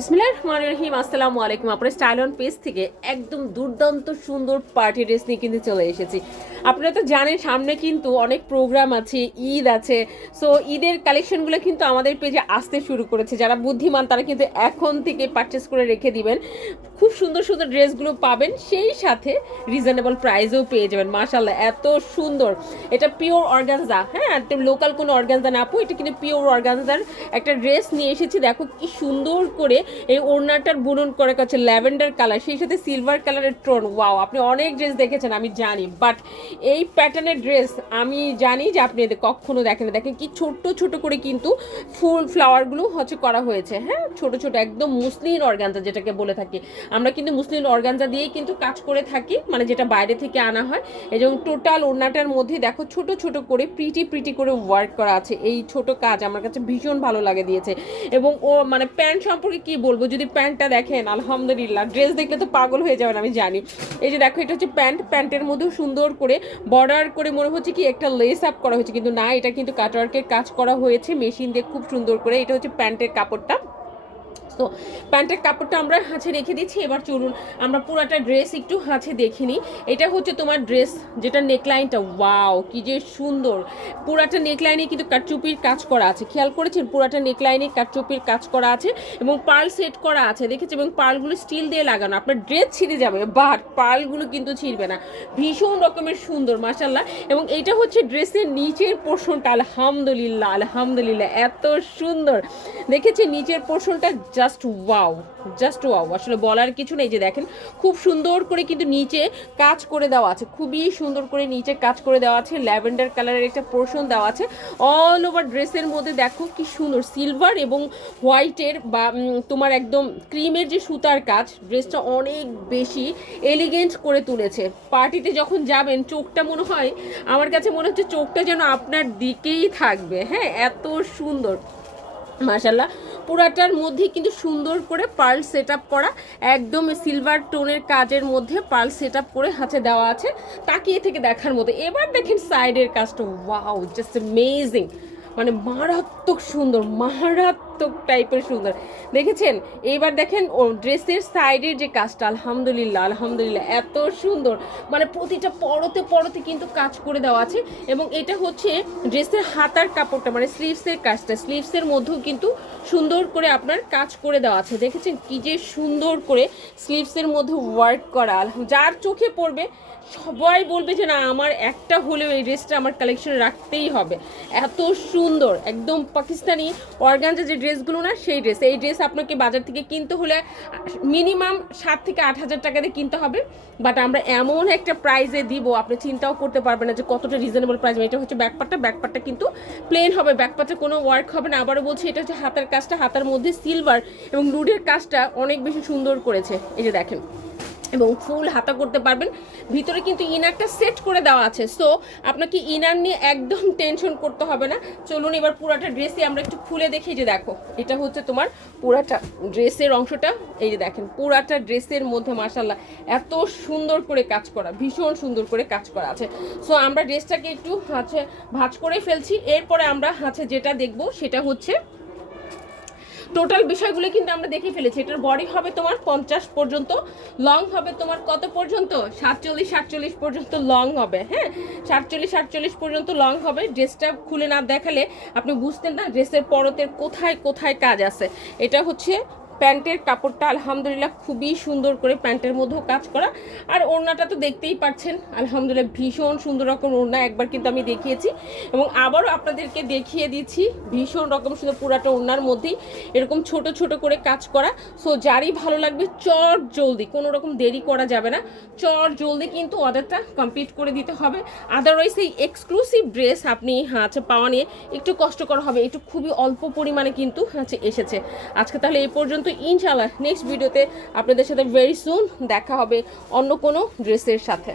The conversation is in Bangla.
বিসমিল্লাহির রহমানির রহিম। আসসালামু আলাইকুম। আপনার স্টাইল অন পেজ থেকে একদম দুর্দান্ত সুন্দর পার্টি ড্রেস নিয়ে কিন্তু চলে এসেছি। আপনারা তো জানেন সামনে কিন্তু অনেক প্রোগ্রাম আছে, ঈদ আছে। সো ঈদের কালেকশনগুলো কিন্তু আমাদের পেজে আসতে শুরু করেছে। যারা বুদ্ধিমান তারা কিন্তু এখন থেকে পারচেস করে রেখে দিবেন। খুব সুন্দর সুন্দর ড্রেসগুলো পাবেন, সেই সাথে রিজনেবল প্রাইসেও পেয়ে যাবেন। মাশাআল্লাহ, এত সুন্দর। এটা পিওর অর্গানজা, হ্যাঁ, একদম লোকাল কোনো অর্গানজা না আপু, এটা কিন্তু পিওর অর্গানজার একটা ড্রেস নিয়ে এসেছি। দেখো কি সুন্দর করে এই ওড়নাটার বুনন করে কাছে ল্যাভেন্ডার কালার, সেই সাথে সিলভার কালারের টোন। ওয়াও, আপনি অনেক ড্রেস দেখেছেন আমি জানি, বাট এই প্যাটার্নের ড্রেস আমি জানি যে আপনি এদের কখনো দেখেন। দেখেন কি ছোট্ট ছোট করে কিন্তু ফুল ফ্লাওয়ারগুলো হচ্ছে করা হয়েছে, হ্যাঁ, ছোট ছোট একদম মুসলিন অর্গানজা যেটাকে বলে থাকি আমরা, কিন্তু মুসলিন অর্গানজা দিয়েই কিন্তু কাজ করে থাকি, মানে যেটা বাইরে থেকে আনা হয়। এবং টোটাল ওড়নাটার মধ্যে দেখো ছোট ছোট করে প্রিটি করে ওয়ার্ক করা আছে। এই ছোট কাজ আমার কাছে ভীষণ ভালো লাগে দিয়েছে। এবং ও মানে প্যান্ট সম্পর্কে কি বলবো, যদি প্যান্টটা দেখেন আলহামদুলিল্লাহ, ড্রেস দেখলে তো পাগল হয়ে যাবেন আমি জানি। এই যে দেখো, এটা হচ্ছে প্যান্ট, প্যান্টের মধ্যেও সুন্দর করে বর্ডার করে মনে হচ্ছে কি একটা লেস আপ করা হয়েছে, কিন্তু না, এটা কিন্তু কাটওয়ার্কের কাজ করা হয়েছে মেশিন দিয়ে খুব সুন্দর করে। এটা হচ্ছে প্যান্টের কাপড়টা। তো প্যান্টের কাপড়টা আমরা হাঁচে রেখে দিচ্ছি। এবার চলুন আমরা পুরাটা ড্রেস একটু হাঁচে দেখে নিই। এটা হচ্ছে তোমার ড্রেস, যেটা নেকলাইনটা, ওয়াও কি যে সুন্দর। পুরাটা নেকলাইনে কিন্তু কাটচুপির কাজ করা আছে, খেয়াল করেছেন? পুরাটা নেকলাইনে কাটচুপির কাজ করা আছে এবং পার্ল সেট করা আছে, দেখেছি? এবং পার্লগুলো স্টিল দিয়ে লাগানো। আপনার ড্রেস ছিঁড়ে যাবে, বাট পার্লগুলো কিন্তু ছিঁড়বে না। ভীষণ রকমের সুন্দর, মাশাল্লাহ। এবং এটা হচ্ছে ড্রেসের নিচের পোর্শনটা, আলহামদুলিল্লাহ আলহামদুলিল্লাহ, এত সুন্দর। দেখেছি নিচের পোর্শনটা, জাস্ট ওয়াও, জাস্ট ওয়াও, আসলে বলার কিছু নেই। যে দেখেন খুব সুন্দর করে কিন্তু নিচে কাজ করে দেওয়া আছে, খুবই সুন্দর করে নিচে কাজ করে দেওয়া আছে। ল্যাভেন্ডার কালারের একটা পোর্শন দেওয়া আছে অল ওভার ড্রেসের মধ্যে। দেখো কি সুন্দর সিলভার এবং হোয়াইটের বা তোমার একদম ক্রিমের যে সুতার কাজ, ড্রেসটা অনেক বেশি এলিগেন্ট করে তুলেছে। পার্টিতে যখন যাবেন চোখটা মনে হয়, আমার কাছে মনে হচ্ছে চোখটা যেন আপনার দিকেই থাকবে, হ্যাঁ, এত সুন্দর মাশাল্লাহ। পুরাটার মধ্যে কিন্তু সুন্দর করে পার্ল সেট আপ করা, একদম সিলভার টোনের কাজের মধ্যে পার্ল সেট আপ করে হাতে দেওয়া আছে, তাকিয়ে থেকে দেখার মতো। এবার দেখেন সাইডের কাজটা, ওয়াও, জাস্ট অ্যামেজিং, মানে মারাত্মক সুন্দর, মারাত্মক টাইপের সুন্দর, দেখেছেন? এবার দেখেন ও ড্রেসের সাইডের যে কাজটা, আলহামদুলিল্লাহ আলহামদুলিল্লাহ, এত সুন্দর, মানে প্রতিটা পরতে পরতে কিন্তু কাজ করে দেওয়া আছে। এবং এটা হচ্ছে ড্রেসের হাতার কাপড়টা, মানে স্লিভসের কাজটা, স্লিভসের মধ্যেও কিন্তু সুন্দর করে আপনার কাজ করে দেওয়া আছে, দেখেছেন কি যে সুন্দর করে স্লিভসের মধ্যে ওয়ার্ক করা। যার চোখে পড়বে সবাই বলবে যে না, আমার একটা হলেও এই ড্রেসটা আমার কালেকশনে রাখতেই হবে, এত সুন্দর। একদম পাকিস্তানি অর্গানজা যে ড্রেসগুলো না, সেই ড্রেস। এই ড্রেস আপনাকে বাজার থেকে কিনতে হলে মিনিমাম 7 থেকে 8 হাজার টাকা দিয়ে কিনতে হবে, বাট আমরা এমন একটা প্রাইসে দিব আপনি চিন্তাও করতে পারবেন না যে কতটা রিজনেবল প্রাইস। এটা হচ্ছে ব্যাকপার্টটা, ব্যাকপার্টটা কিন্তু প্লেন হবে, ব্যাকপার্টে কোনো ওয়ার্ক হবে না। আবারও বলছি, এটা হচ্ছে হাতার কাজটা, হাতার মধ্যে সিলভার এবং লুডের কাজটা অনেক বেশি সুন্দর করেছে, এই যে দেখেন। এবং ফুল হাতা করতে পারবেন। ভিতরে কিন্তু ইনারটা সেট করে দেওয়া আছে, সো আপনাকে ইনার নিয়ে একদম টেনশন করতে হবে না। চলুন এবার পুরাটা ড্রেসে আমরা একটু খুলে দেখি। যে দেখো, এটা হচ্ছে তোমার পুরাটা ড্রেসের অংশটা, এই যে দেখেন পুরাটা ড্রেসের মধ্যে মাশাল্লাহ এত সুন্দর করে কাজ করা, ভীষণ সুন্দর করে কাজ করা আছে। সো আমরা ড্রেসটাকে একটু ভাঁজ করে ফেলছি। এরপরে আমরা যেটা দেখবো সেটা হচ্ছে টোটাল বিষয়গুলো কিন্তু আমরা দেখে ফেলেছি। এটার বডি হবে তোমার 50 পর্যন্ত, লং হবে তোমার কত পর্যন্ত, 47 পর্যন্ত লং হবে, হ্যাঁ, 47 পর্যন্ত লং হবে। ড্রেসটা খুলে না দেখালে আপনি বুঝতেন না ড্রেসের পরতের কোথায় কোথায় কাজ আছে। এটা হচ্ছে প্যান্টের কাপড়টা, আলহামদুলিল্লাহ খুবই সুন্দর করে প্যান্টের মধ্যেও কাজ করা। আর ওড়নাটা তো দেখতেই পাচ্ছেন, আলহামদুলিল্লাহ ভীষণ সুন্দর রকম ওড়না, একবার কিন্তু আমি দেখিয়েছি এবং আবারও আপনাদেরকে দেখিয়ে দিচ্ছি। ভীষণ রকম সুন্দর, পুরাটা ওড়নার মধ্যেই এরকম ছোট ছোট করে কাজ করা। সো যারই ভালো লাগবে চট জলদি, কোনো রকম দেরি করা যাবে না, চট জলদি কিন্তু অর্ডারটা কমপ্লিট করে দিতে হবে। আদারওয়াইজ এই এক্সক্লুসিভ ড্রেস আপনি পাওয়া নিয়ে একটু কষ্টকর হবে, একটু খুবই অল্প পরিমাণে কিন্তু এসেছে। আজকে তাহলে এই পর্যন্ত, ইনশাআল্লাহ নেক্সট ভিডিওতে আপনাদের সাথে ভেরি সুন দেখা হবে অন্য কোনো ড্রেসের সাথে।